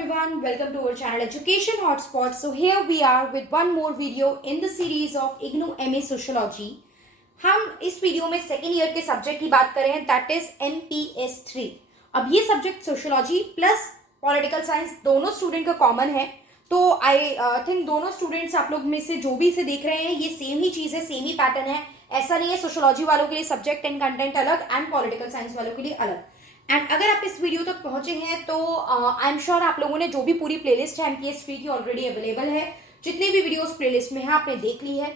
everyone, welcome to our channel Education Hotspot. So here we are with one more video in the series of IGNOU MA Sociology. हम इस video में second year के subject की बात कर रहे हैं, दैट इज MPS3. अब ये subject sociology plus political science दोनों स्टूडेंट का कॉमन है. तो आई थिंक दोनों स्टूडेंट्स आप लोग में से जो भी इसे देख रहे हैं ये सेम ही चीज़ है, सेम ही पैटर्न है. ऐसा नहीं है सोशियोलॉजी वालों के लिए सब्जेक्ट एंड कंटेंट अलग एंड पॉलिटिकल साइंस वालों के लिए अलग. एंड अगर आप इस वीडियो तक पहुंचे हैं तो आई एम श्योर आप लोगों ने जो भी पूरी प्लेलिस्ट है MPS3 की ऑलरेडी अवेलेबल है. जितनी भी वीडियोस प्लेलिस्ट में है आपने देख ली है.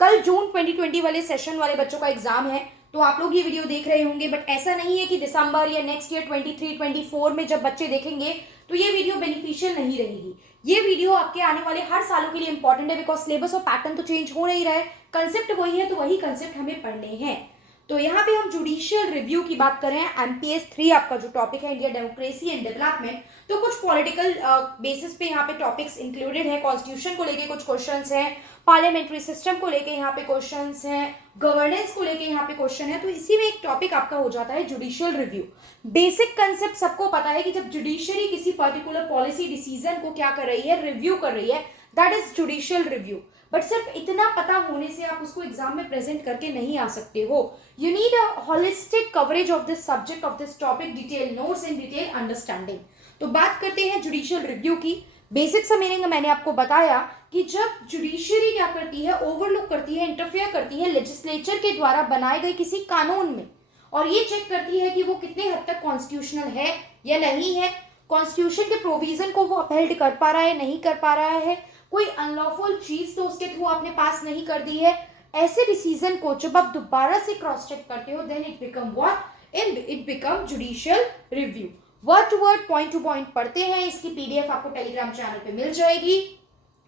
कल जून 2020 वाले सेशन वाले बच्चों का एग्जाम है तो आप लोग ये वीडियो देख रहे होंगे, बट ऐसा नहीं है कि दिसंबर या नेक्स्ट ईयर 23-24 में जब बच्चे देखेंगे तो ये वीडियो बेनिफिशियल नहीं रहेगी. ये वीडियो आपके आने वाले हर सालों के लिए इंपॉर्टेंट है, बिकॉज सिलेबस और पैटर्न तो चेंज हो नहीं रहा है, कंसेप्ट वही है, तो वही कंसेप्ट हमें पढ़ने हैं. तो यहाँ पे हम जुडिशियल रिव्यू की बात कर रहे हैं. MPS3 आपका जो टॉपिक है इंडिया डेमोक्रेसी एंड डेवलपमेंट, तो कुछ पॉलिटिकल बेसिस पे यहाँ पे टॉपिक्स इंक्लूडेड है. कॉन्स्टिट्यूशन को लेके कुछ क्वेश्चंस हैं, पार्लियामेंट्री सिस्टम को लेके यहाँ पे क्वेश्चंस हैं, गवर्नेंस को लेके यहाँ पे क्वेश्चन है. तो इसी में एक टॉपिक आपका हो जाता है जुडिशियल रिव्यू. बेसिक कंसेप्ट सबको पता है कि जब जुडिशरी किसी पर्टिकुलर पॉलिसी डिसीजन को क्या कर रही है, रिव्यू कर रही है, that is judicial review. But सिर्फ इतना पता होने से आप उसको एग्जाम में प्रेजेंट करके नहीं आ सकते हो. You need a holistic coverage of this subject, of this topic, detail notes and detail understanding. तो बात करते हैं जुडिशियल रिव्यू की. बेसिक सा मीनिंग मैंने आपको बताया कि जब जुडिशरी क्या करती है, ओवरलुक करती है, इंटरफेयर करती है लेजिस्लेचर के द्वारा बनाए गए किसी कानून में, और ये चेक करती है कि वो कितने हद तक कॉन्स्टिट्यूशनल है या नहीं है, कॉन्स्टिट्यूशन के प्रोविजन को वो अपहेल्ड कर पा रहा है, नहीं कर पा रहा है, कोई अनलॉफुल चीज तो उसके थ्रू आपने पास नहीं कर दी है. ऐसे डिसीजन को जब आप दोबारा से क्रॉस चेक करते हो, then it become what, it become judicial review. Word to word, point to point पढ़ते हैं. इसकी PDF आपको टेलीग्राम चैनल पे मिल जाएगी.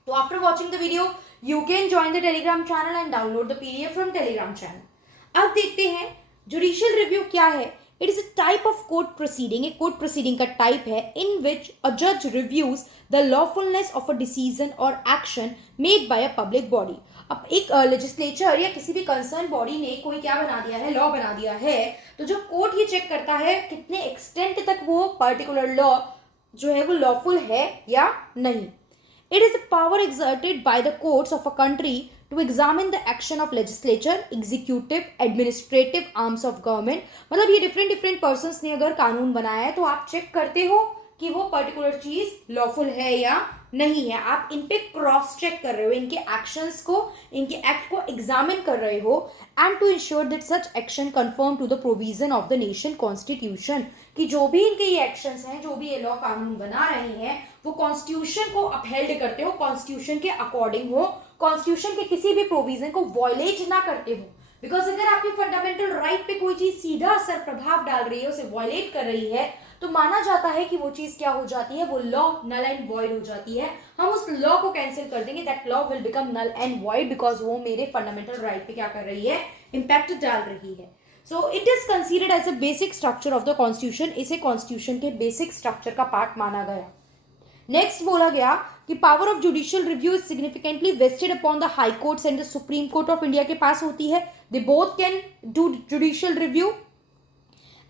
तो after watching the video you can join the Telegram channel and download the PDF from Telegram channel. अब देखते हैं जुडिशियल रिव्यू क्या है. It is a type of court proceeding. एक court proceeding का type है in which a judge reviews the lawfulness of a decision or action made by a public body. अब एक लेजिस्लेचर या किसी भी कंसर्न बॉडी ने कोई क्या बना दिया है, लॉ बना दिया है, तो जो कोर्ट ये चेक करता है कितने एक्सटेंट तक वो पर्टिकुलर लॉ जो है वो लॉफुल है या नहीं. It is a power exerted by the courts of a country to examine the action of legislature, executive, administrative arms of government. मतलब ये डिफरेंट पर्सन्स ने अगर कानून बनाया है तो आप चेक करते हो कि वो पर्टिकुलर चीज लॉफुल है या नहीं है. आप इन पे क्रॉस चेक कर रहे हो, इनके एक्शंस को, इनके एक्ट को एग्जामिन कर रहे हो, and to ensure that such action confirm to the provision of the nation constitution, कि जो भी इनके ये एक्शंस हैं, जो भी ये लॉ कानून बना रहे हैं, वो कॉन्स्टिट्यूशन को अपहेल्ड करते हो, कॉन्स्टिट्यूशन के अकॉर्डिंग हो, कॉन्स्टिट्यूशन के किसी भी प्रोविजन को वॉयलेट ना करते हो. बिकॉज अगर आपकी फंडामेंटल राइट पे कोई चीज सीधा असर प्रभाव डाल रही है, उसे वॉयलेट कर रही है, तो माना जाता है कि वो चीज क्या हो जाती है, वो लॉ नल एंड वॉइड हो जाती है. हम उस लॉ को कैंसिल कर देंगे, that law will become null and void, because वो मेरे फंडामेंटल राइट पे क्या कर रही है, इंपैक्ट डाल रही है. So it is considered as a basic structure of the constitution. इसे कॉन्स्टिट्यूशन के बेसिक स्ट्रक्चर का पार्ट माना गया. नेक्स्ट बोला गया कि power of judicial review is significantly vested upon the high courts and the Supreme Court of India के पास होती है. They both can do judicial review.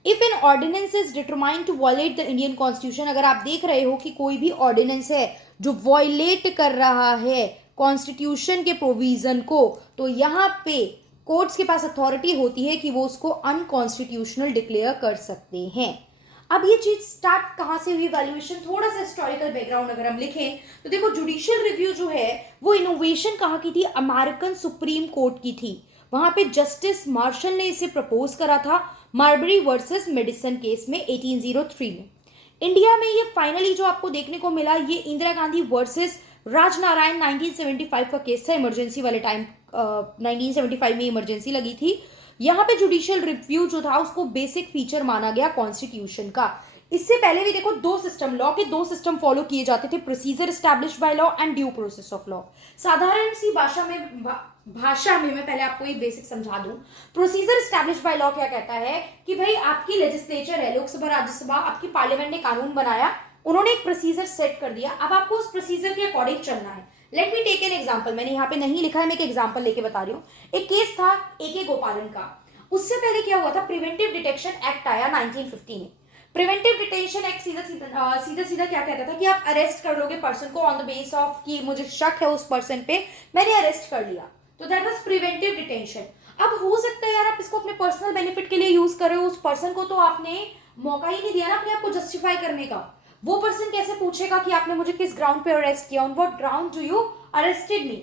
If an ordinance is determined to violate the Indian constitution, अगर आप देख रहे हो कि कोई भी ऑर्डिनेंस है जो वॉयलेट कर रहा है कॉन्स्टिट्यूशन के प्रोविजन को, तो यहाँ पे कोर्ट्स के पास अथॉरिटी होती है कि वो उसको अनकॉन्स्टिट्यूशनल डिक्लेयर कर सकते हैं. अब ये चीज स्टार्ट कहाँ से हुई, वैल्यूएशन, थोड़ा सा हिस्टोरिकल बैकग्राउंड अगर हम लिखें तो देखो जुडिशियल रिव्यू जो है वो इनोवेशन कहाँ की थी, अमेरिकन सुप्रीम कोर्ट की थी. वहां पे जस्टिस मार्शल ने इसे प्रपोज करा था मार्बरी वर्सेस मेडिसन केस में 1803 में. इंडिया में ये फाइनली जो आपको देखने को मिला, ये इंदिरा गांधी वर्सेस राजनारायण 1975 का केस था. इमरजेंसी वाले टाइम 1975 में इमरजेंसी लगी थी. यहाँ पे जुडिशियल रिव्यू जो था उसको बेसिक फीचर माना गया कॉन्स्टिट्यूशन का. इससे पहले भी देखो दो सिस्टम, लॉ के दो सिस्टम फॉलो किए जाते थे, procedure established by law and due process of law. साधारण सी भाषा में मैं पहले आपको ये बेसिक समझा दूं. प्रोसीजर एस्टैब्लिश्ड बाय लॉ क्या कहता है कि भाई आपकी लेजिस्लेचर है, लोकसभा राज्यसभा, आपकी पार्लियामेंट ने कानून बनाया, उन्होंने एक प्रोसीजर सेट कर दिया, अब आपको उस प्रोसीजर के अकॉर्डिंग चलना है. Let me take an example. मैंने यहाँ पे नहीं लिखा है, मैं एक एग्जाम्पल लेके बता रही हूँ. एक केस था AK गोपालन का. उससे पहले क्या हुआ था, प्रिवेंटिव डिटेक्शन एक्ट आया 1950 में. प्रिवेंटिव डिटेंशन एक्ट सीधा सीधा क्या कहता था कि आप अरेस्ट कर लोगे पर्सन को ऑन द बेस ऑफ कि मुझे शक है उस पर्सन पे, मैंने अरेस्ट कर लिया, तो दैट वाज प्रिवेंटिव डिटेंशन। अब हो सकता है यार आप इसको अपने पर्सनल बेनिफिट के लिए यूज कर रहे हो, उस पर्सन को तो आपने मौका ही नहीं दिया ना अपने आप को जस्टिफाई करने का। वो पर्सन कैसे पूछेगा कि आपने मुझे किस ग्राउंड पे अरेस्ट किया, on what ground do you arrested me.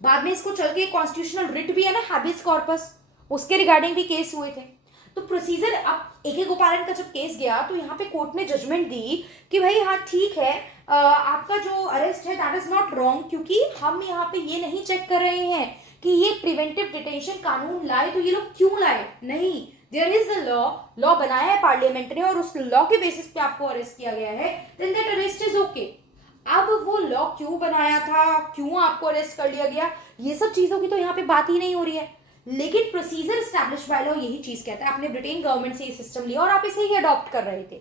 बाद में इसको चल के कॉन्स्टिट्यूशनल रिट भी है ना, हैबियस कॉर्पस, उसके रिगार्डिंग भी केस हुए थे। तो प्रोसीजर, अब ए के गोपालन का जब केस गया तो यहाँ पे कोर्ट ने जजमेंट दी कि भाई हाँ ठीक है, आपका जो अरेस्ट है दैट इज नॉट रॉन्ग, क्योंकि हम यहाँ पे ये नहीं चेक कर रहे हैं कि ये प्रिवेंटिव डिटेंशन कानून लाए तो ये लोग क्यों लाए, नहीं, देयर इज अ लॉ बनाया है पार्लियामेंट ने और उस लॉ के बेसिस पे आपको अरेस्ट किया गया है, then that arrest is okay. अब वो लॉ क्यों बनाया था, क्यों आपको अरेस्ट कर लिया गया, ये सब चीजों की तो यहाँ पे बात ही नहीं हो रही है। लेकिन प्रोसीजर एस्टैब्लिश बाय लॉ यही चीज कहता है। आपने ब्रिटेन गवर्नमेंट से ये सिस्टम लिया और आप इसे ही अडॉप्ट कर रहे थे।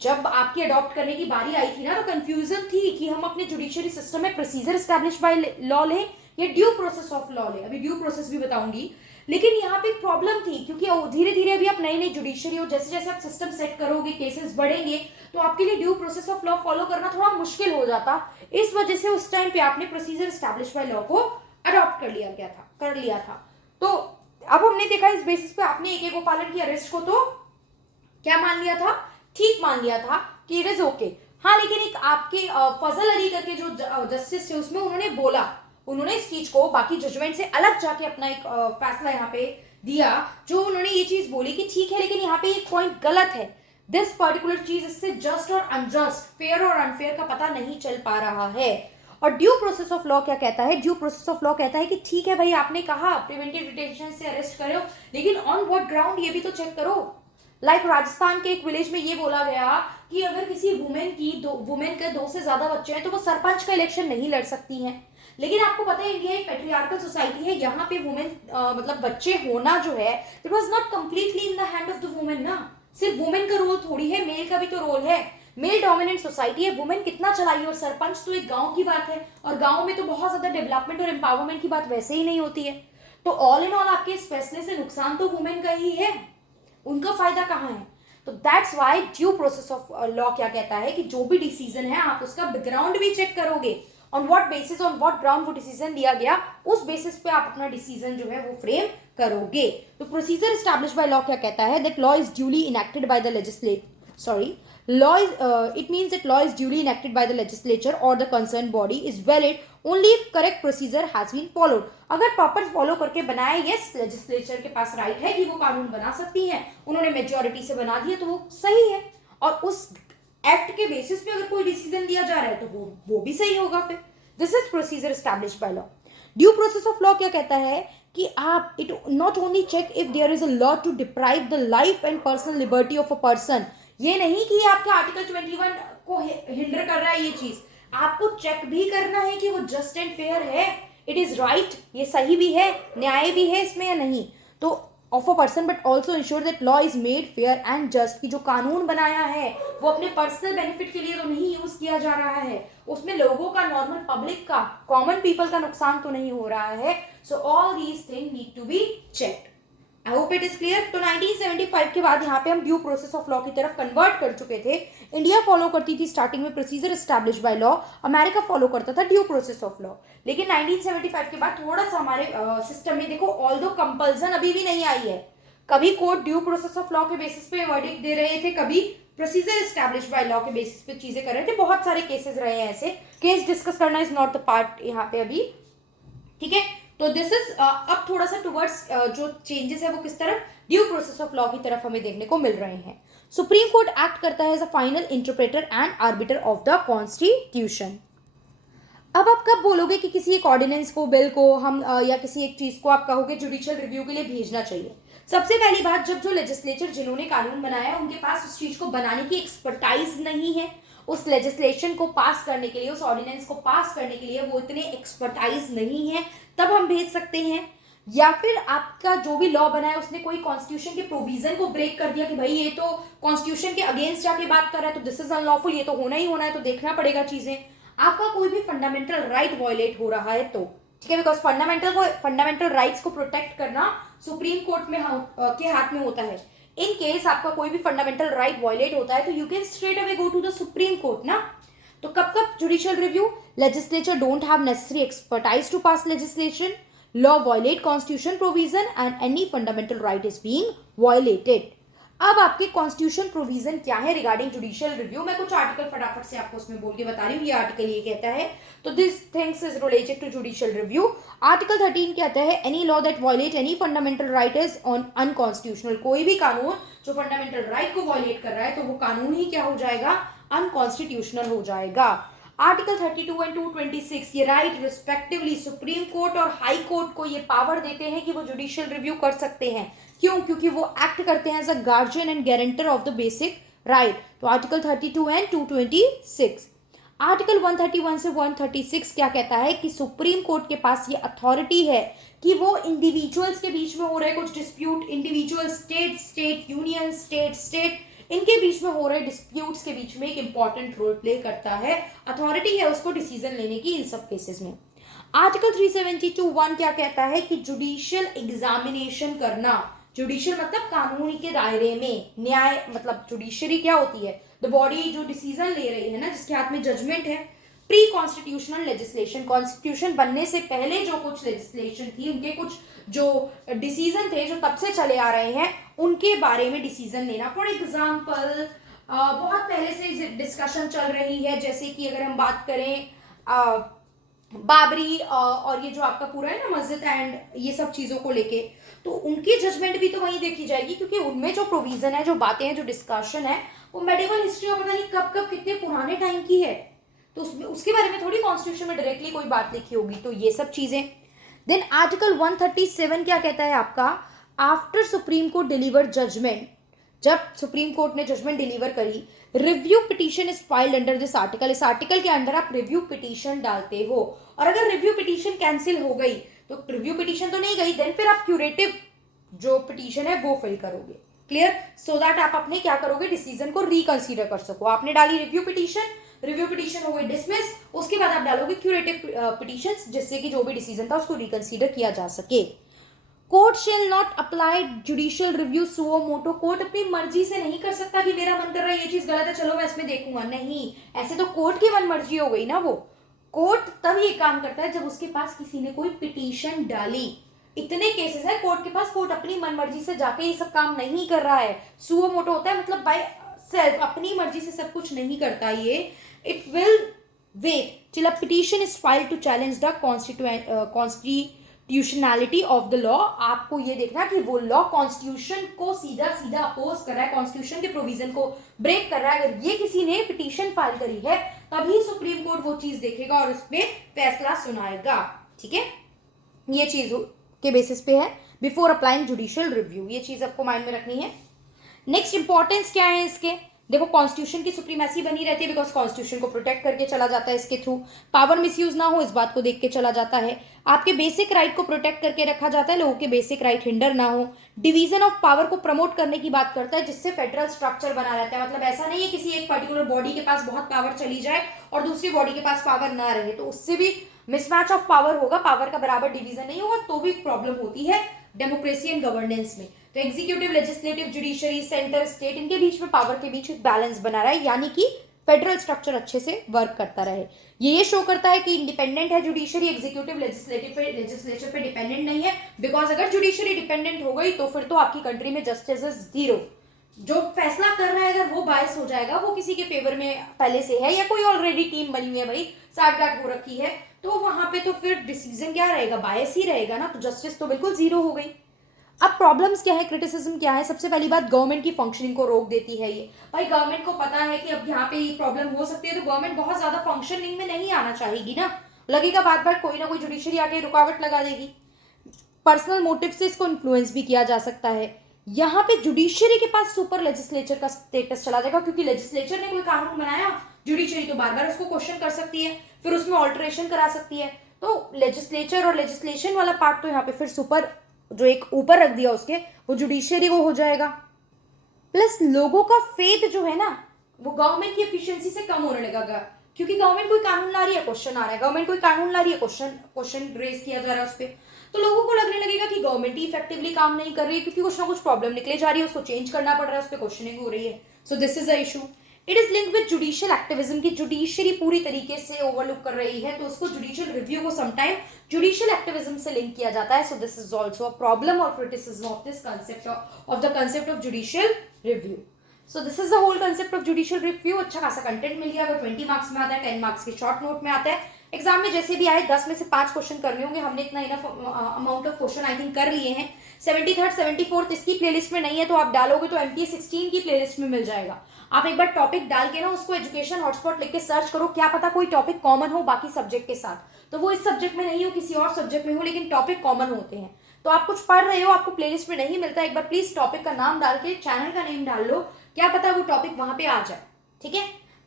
जब आपकी अडॉप्ट करने की बारी आई थी ना तो कंफ्यूजन थी कि हम अपने जुडिशियरी सिस्टम में प्रोसीजर एस्टैब्लिश बाय लॉ लें या ड्यू प्रोसेस ऑफ लॉ लें। अभी ड्यू प्रोसेस भी बताऊंगी, लेकिन यहाँ पे प्रॉब्लम थी क्योंकि धीरे धीरे अभी आप नई नई जुडिशियरी हो, जैसे जैसे आप सिस्टम सेट करोगे, केसेस बढ़ेंगे, तो आपके लिए due process of law follow करना थोड़ा मुश्किल हो जाता। इस वजह से उस टाइम पे आपने प्रोसीजर एस्टैब्लिश बाय लॉ को अडॉप्ट कर लिया था। तो अब हमने देखा इस बेसिस पे आपने ए के गोपालन की अरेस्ट को तो क्या मान लिया था, ठीक मान लिया था कि इट इज ओके। हाँ, लेकिन एक आपके फजल अली करके जो जस्टिस थे उसमें उन्होंने बोला, उन्होंने इस चीज को बाकी जजमेंट से अलग जाके अपना एक फैसला यहाँ पे दिया, जो उन्होंने ये चीज बोली कि ठीक है लेकिन यहाँ पे एक पॉइंट गलत है, दिस पर्टिकुलर चीज इससे जस्ट और अनजस्ट, फेयर और अनफेयर का पता नहीं चल पा रहा है। और ड्यू प्रोसेस ऑफ लॉ क्या कहता है, ड्यू प्रोसेस ऑफ लॉ कहता है कि ठीक है भाई आपने कहा प्रिवेंटिव डिटेंशन से अरेस्ट करे हो, लेकिन ऑन व्हाट ग्राउंड ये भी तो चेक करो। लाइक राजस्थान के एक विलेज में ये बोला गया कि अगर किसी वुमेन के 2 से ज्यादा बच्चे हैं तो वो सरपंच का इलेक्शन नहीं लड़ सकती हैं। लेकिन आपको पता है इंडिया एक पेट्रियार्कल सोसाइटी है, यहाँ पे वुमेन मतलब बच्चे होना जो है it was not completely in the hand of the women ना, सिर्फ वुमेन का रोल थोड़ी है, मेल का भी तो रोल है। मेल डोमिनेंट सोसाइटी है, वुमेन कितना चलाइए, और सरपंच तो एक गांव की बात है और गांव में तो बहुत ज्यादा डेवलपमेंट और एम्पावरमेंट की बात वैसे ही नहीं होती है। तो ऑल इन ऑल आपके इस फैसले से नुकसान तो वुमेन का ही है, उनका फायदा कहाँ है। तो that's why due process of law क्या कहता है कि जो भी डिसीजन है आप उसका बैकग्राउंड भी चेक करोगे, on what basis, on what ground वो डिसीजन लिया गया, उस बेसिस पे आप अपना डिसीजन जो है वो फ्रेम करोगे। तो प्रोसीजर एस्टैब्लिश बाय लॉ क्या कहता है, that law is duly enacted by the it means that law is duly enacted by the legislature or the concerned body is valid only if correct procedure has been followed। अगर proper follow करके बनाए, yes legislature के पास right है कि वो कानून बना सकती हैं, उन्होंने मेजोरिटी से बना दिया तो वो सही है, और उस एक्ट के बेसिस पे अगर कोई डिसीजन दिया जा रहा है तो वो भी सही होगा फिर। This is procedure establish by law. Due process of law क्या कहता है कि आप it not only check if there is a law to deprive the life and personal liberty of a person, ये नहीं कि आपका आर्टिकल 21 को हिंडर कर रहा है, ये चीज आपको चेक भी करना है कि वो जस्ट एंड फेयर है, इट इज राइट, ये सही भी है, न्याय भी है इसमें या नहीं, तो of a person, but also ensure that law is made fair and just, कि जो कानून बनाया है वो अपने पर्सनल बेनिफिट के लिए तो नहीं यूज किया जा रहा है, उसमें लोगों का, नॉर्मल पब्लिक का, कॉमन पीपल का नुकसान तो नहीं हो रहा है। So all these thing need to be checked. I hope it is clear. तो 1975 के बाद यहाँ पे हम ड्यू प्रोसेस ऑफ लॉ की तरफ कन्वर्ट कर चुके थे। इंडिया फॉलो करती थी स्टार्टिंग में procedure establish by law, America follow करता था ड्यू प्रोसेस ऑफ लॉ, लेकिन 1975 के बाद थोड़ा सा हमारे सिस्टम में देखो, ऑल्दो कंपल्सन अभी भी नहीं आई है, कभी court due process of law के बेसिस पे वर्डिक्ट दे रहे थे, कभी प्रोसीजर एस्टैब्लिश बाय लॉ के बेसिस पे चीजें कर रहे थे, बहुत सारे केसेस रहे हैं ऐसे। केस डिस्कस करना इज नॉट द पार्ट यहाँ पे अभी, ठीक है। तो दिस इज अब थोड़ा सा टुवर्ड्स जो चेंजेस है वो किस तरफ, ड्यू प्रोसेस ऑफ लॉ की तरफ हमें देखने को मिल रहे हैं। सुप्रीम कोर्ट एक्ट करता है as a final interpreter and arbiter of the constitution. अब आप कब बोलोगे कि किसी एक ऑर्डिनेंस को, बिल को हम या किसी एक चीज को आप कहोगे जुडिशियल रिव्यू के लिए भेजना चाहिए। सबसे पहली बात, जब जो लेजिस्लेचर जिन्होंने कानून बनाया है उनके पास उस चीज को बनाने की एक्सपर्टाइज नहीं है, उस लेजिस्लेशन को पास करने के लिए, उस ऑर्डिनेंस को पास करने के लिए वो इतने एक्सपर्टाइज नहीं है, तब हम भेज सकते हैं। या फिर आपका जो भी लॉ बना है उसने कोई कॉन्स्टिट्यूशन के प्रोविजन को ब्रेक कर दिया कि भाई ये तो कॉन्स्टिट्यूशन के अगेंस्ट जाके बात कर रहा है तो दिस इज अनलॉफुल, ये तो होना ही होना है, तो देखना पड़ेगा चीजें। आपका कोई भी फंडामेंटल राइट वायलेट हो रहा है तो, ठीक है, बिकॉज फंडामेंटल राइट्स को प्रोटेक्ट करना सुप्रीम कोर्ट में के हाथ में होता है इन केस आपका कोई भी फंडामेंटल राइट वायलेट होता है तो you can straight away go to the Supreme Court ना। तो कब कब judicial review, legislature don't have necessary expertise to pass legislation, law violate constitution provision and any fundamental right is being violated. अब आपके constitution provision क्या है regarding judicial review, मैं कुछ आर्टिकल फटाफट से आपको उसमें बोल के बता रही हूँ। ये आर्टिकल ये कहता है, तो this things is related to judicial review. Article 13 कहता है any law that violate any fundamental right is on unconstitutional. कोई भी कानून जो फंडामेंटल राइट को वायलेट कर रहा है तो वो कानून ही क्या हो जाएगा, अनकॉन्स्टिट्यूशनल हो जाएगा। आर्टिकल 32 एंड 226 ये राइट रिस्पेक्टिवली सुप्रीम कोर्ट और हाई कोर्ट को ये पावर देते हैं कि वो जुडिशियल रिव्यू कर सकते हैं। क्यों? क्योंकि वो एक्ट करते हैं as a guardian and guarantor of the basic right. तो आर्टिकल 32 एंड 226। आर्टिकल 131 से 136 क्या कहता है कि सुप्रीम कोर्ट के पास ये अथॉरिटी है कि वो इंडिविजुअल्स के बीच में हो रहे कुछ dispute, individual state union state इनके बीच में हो रहे डिस्प्यूट्स के बीच में एक इंपॉर्टेंट रोल प्ले करता है, अथॉरिटी है उसको डिसीजन लेने की इन सब केसेस में। आर्टिकल 372(1) क्या कहता है कि जुडिशियल एग्जामिनेशन करना, जुडिशियल मतलब कानूनी के दायरे में, न्याय मतलब जुडिशरी क्या होती है, द बॉडी जो डिसीजन ले रही है ना, जिसके हाथ में जजमेंट है। प्री कॉन्स्टिट्यूशनल लेजिस्लेशन, कॉन्स्टिट्यूशन बनने से पहले जो कुछ लेजिस्लेशन थी, उनके कुछ जो डिसीजन थे जो तब से चले आ रहे हैं उनके बारे में डिसीजन लेना। फॉर एग्जाम्पल बहुत पहले से डिस्कशन चल रही है, जैसे कि अगर हम बात करें बाबरी और ये जो आपका पूरा है ना मस्जिद एंड ये सब चीज़ों को लेके, तो उनकी जजमेंट भी तो वहीं देखी जाएगी, क्योंकि उनमें जो प्रोविजन है, जो बातें हैं, जो डिस्कशन है, वो मेडिवल हिस्ट्री और पता नहीं कब कब कितने पुराने टाइम की है, तो उसमें उसके बारे में थोड़ी कॉन्स्टिट्यूशन में डायरेक्टली कोई बात लिखी होगी। तो ये सब चीज़ें। देन आर्टिकल 137 क्या कहता है आपका, after Supreme Court deliver judgment, जब सुप्रीम कोर्ट ने जजमेंट डिलीवर करी, review petition is filed under this article. इस आर्टिकल के अंदर आप रिव्यू पिटीशन डालते हो, और अगर रिव्यू पिटीशन कैंसिल हो गई तो रिव्यू पिटीशन तो नहीं गई, देन फिर आप क्यूरेटिव जो पिटीशन है वो फिल करोगे। क्लियर? सो दैट आप अपने क्या करोगे, डिसीजन को रिकंसीडर कर सको। आपने डाली रिव्यू पिटीशन हो गई डिसमिस, उसके बाद आप डालोगे क्यूरेटिव पिटीशंस, जिससे कि जो भी डिसीजन था उसको रिकंसीडर किया जा सके। Court shall not apply judicial review suo motu. Court अपनी मर्जी से नहीं कर सकता कि मेरा मन कर रहा है ये चीज गलत है, चलो मैं इसमें देखूंगा, नहीं। ऐसे तो कोर्ट की मन मर्जी हो गई ना। वो कोर्ट तब ये काम करता है जब उसके पास किसी ने कोई पिटीशन डाली। इतने केसेस है कोर्ट के पास, कोर्ट अपनी मन मर्जी से जाके ये सब काम नहीं कर रहा है। सुओ मोटो होता है मतलब बाय सेल्फ, अपनी मर्जी से सब कुछ नहीं करता ये। It will wait till a petition is filed to challenge the constitutionality of the law। आपको ये देखना कि वो लॉ कॉन्स्टिट्यूशन को सीधा सीधा अपोज कर रहा है, कॉन्स्टिट्यूशन के प्रोविजन को ब्रेक कर रहा है। अगर ये किसी ने पिटीशन फाइल करी है तभी सुप्रीम कोर्ट वो चीज देखेगा और उसमें फैसला सुनाएगा। ठीक है, ये चीज के बेसिस पे है बिफोर अप्लाइंग जुडिशियल रिव्यू। ये चीज आपको माइंड में रखनी है। नेक्स्ट इंपॉर्टेंस क्या है इसके, देखो कॉन्स्टिट्यूशन की सुप्रीमेसी बनी रहती है, बिकॉज कॉन्स्टिट्यूशन को प्रोटेक्ट करके चला जाता है इसके थ्रू। पावर मिसयूज ना हो इस बात को देख के चला जाता है। आपके बेसिक राइट को प्रोटेक्ट करके रखा जाता है, लोगों के बेसिक राइट हिंडर ना हो। डिवीजन ऑफ पावर को प्रमोट करने की बात करता है, जिससे फेडरल स्ट्रक्चर बना रहता है। मतलब ऐसा नहीं है किसी एक पर्टिकुलर बॉडी के पास बहुत पावर चली जाए और दूसरी बॉडी के पास पावर ना रहे, तो उससे भी मिसमैच ऑफ पावर होगा, पावर का बराबर डिवीजन नहीं होगा, तो भी प्रॉब्लम होती है डेमोक्रेसी एंड गवर्नेंस में। तो executive, legislative, judiciary, centre, state, इनके बीच में पावर के बीच बैलेंस बना रहा है, यानी कि फेडरल स्ट्रक्चर अच्छे से वर्क करता रहे। ये शो करता है कि इंडिपेंडेंट है जुडिशरी, एग्जीक्यूटिव लेजिस्लेचर पे डिपेंडेंट नहीं है। बिकॉज अगर जुडिशरी डिपेंडेंट हो गई तो फिर तो आपकी कंट्री में जस्टिस इज जीरो। जो फैसला कर रहा है अगर वो बायस हो जाएगा, वो किसी के फेवर में पहले से है या कोई ऑलरेडी टीम बनी हुई है, भाई साठगांठ हो रखी है, तो वहां पे तो फिर डिसीजन क्या रहेगा, बायस ही रहेगा ना। तो जस्टिस तो बिल्कुल जीरो हो गई। अब प्रॉब्लम्स क्या है, क्रिटिसिज्म क्या है, सबसे पहली बात गवर्नमेंट की फंक्शनिंग को रोक देती है ये। भाई गवर्नमेंट को पता है कि अब यहाँ पे ये प्रॉब्लम हो सकती है, तो गवर्नमेंट बहुत ज्यादा फंक्शनिंग में नहीं आना चाहेगी ना, लगेगा बार बार कोई ना कोई जुडिशरी आके रुकावट लगा देगी। पर्सनल मोटिव से इसको इन्फ्लुएंस भी किया जा सकता है। यहाँ पे जुडिशरी के पास सुपर लेजिस्लेचर का स्टेटस चला जाएगा, क्योंकि लेजिस्लेचर ने कोई कानून बनाया, जुडिशरी तो बार बार उसको क्वेश्चन कर सकती है, फिर उसमें ऑल्टरेशन करा सकती है। तो लेजिस्लेचर और लेजिस्लेशन वाला पार्ट तो यहाँ पे फिर सुपर जो एक ऊपर रख दिया उसके, वो जुडिशरी को हो जाएगा। प्लस लोगों का फेथ जो है ना वो गवर्नमेंट की एफिशिएंसी से कम होने लगेगा। क्योंकि गवर्नमेंट कोई कानून ला रही है, क्वेश्चन आ रहा है, गवर्नमेंट कोई कानून ला रही है, क्वेश्चन रेज किया जा रहा है उस पर, तो लोगों को लगने लगेगा कि गवर्नमेंट ही इफेक्टिवली काम नहीं कर रही है, क्योंकि कुछ ना कुछ प्रॉब्लम निकले जा रही है, उसको चेंज करना पड़ रहा है, उस पर क्वेश्चनिंग हो रही है. So this is a issue. It is link with judicial activism की जुडिशरी पूरी तरीके से ओवरलुक कर रही है, तो उसको जुडिशियल रिव्यू को समटाइम जुडिशियल एक्टिविज्म से लिंक किया जाता है. So this is also a problem और criticism of this concept of the concept of judicial review. So this is the whole concept of judicial review. अच्छा खासा content मिल गया. अगर 20 मार्क्स में आता है, 10 मार्क्स के शॉर्ट नोट में आता है, एग्जाम में जैसे भी आए 10 में से 5 क्वेश्चन करने होंगे. हमने इतना enough amount of question I think कर लिए हैं. 73rd 74th इसकी प्लेलिस्ट में नहीं है, तो आप डालोगे तो एमपीएस 16 की प्लेलिस्ट में मिल जाएगा. आप एक बार टॉपिक डाल के ना उसको एजुकेशन हॉटस्पॉट लिख के सर्च करो, क्या पता कोई टॉपिक कॉमन हो बाकी सब्जेक्ट के साथ, तो वो इस सब्जेक्ट में नहीं हो, किसी और सब्जेक्ट में हो, लेकिन टॉपिक कॉमन होते हैं. तो आप कुछ पढ़ रहे हो, आपको प्लेलिस्ट में नहीं मिलता, एक बार प्लीज टॉपिक का नाम डाल के चैनल का नेम डाल लो, क्या पता वो टॉपिक वहां पे आ जाए. ठीक है.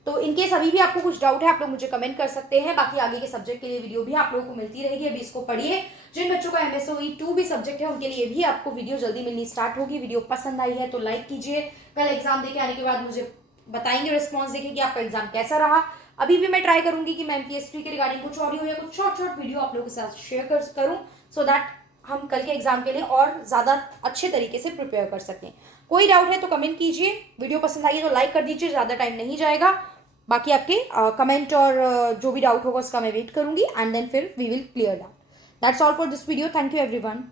तो इनकेस अभी भी आपको कुछ डाउट है, आप लोग मुझे कमेंट कर सकते हैं. बाकी आगे के सब्जेक्ट के लिए वीडियो भी आप लोगों को मिलती रहेगी. अभी इसको पढ़िए. जिन बच्चों का एमएसओई 2 भी सब्जेक्ट है, उनके लिए भी आपको वीडियो जल्दी मिलनी स्टार्ट होगी. वीडियो पसंद आई है तो लाइक कीजिए. कल एग्जाम देके आने के बाद मुझे बताएंगे, रिस्पॉन्स देखें कि आपका एग्जाम कैसा रहा. अभी भी मैं ट्राई करूंगी कि मैं एमपीएसटी के रिगार्डिंग कुछ ऑडियो या कुछ शॉर्ट वीडियो आप लोगों के साथ शेयर करूं, सो दैट हम कल के एग्जाम के लिए और ज़्यादा अच्छे तरीके से प्रिपेयर कर सकें. कोई डाउट है तो कमेंट कीजिए. वीडियो पसंद आई है तो लाइक कर दीजिए. ज़्यादा टाइम नहीं जाएगा. बाकी आपके कमेंट और जो भी डाउट होगा उसका मैं वेट करूंगी, एंड देन फिर we will clear that. That's all for this video. Thank you everyone.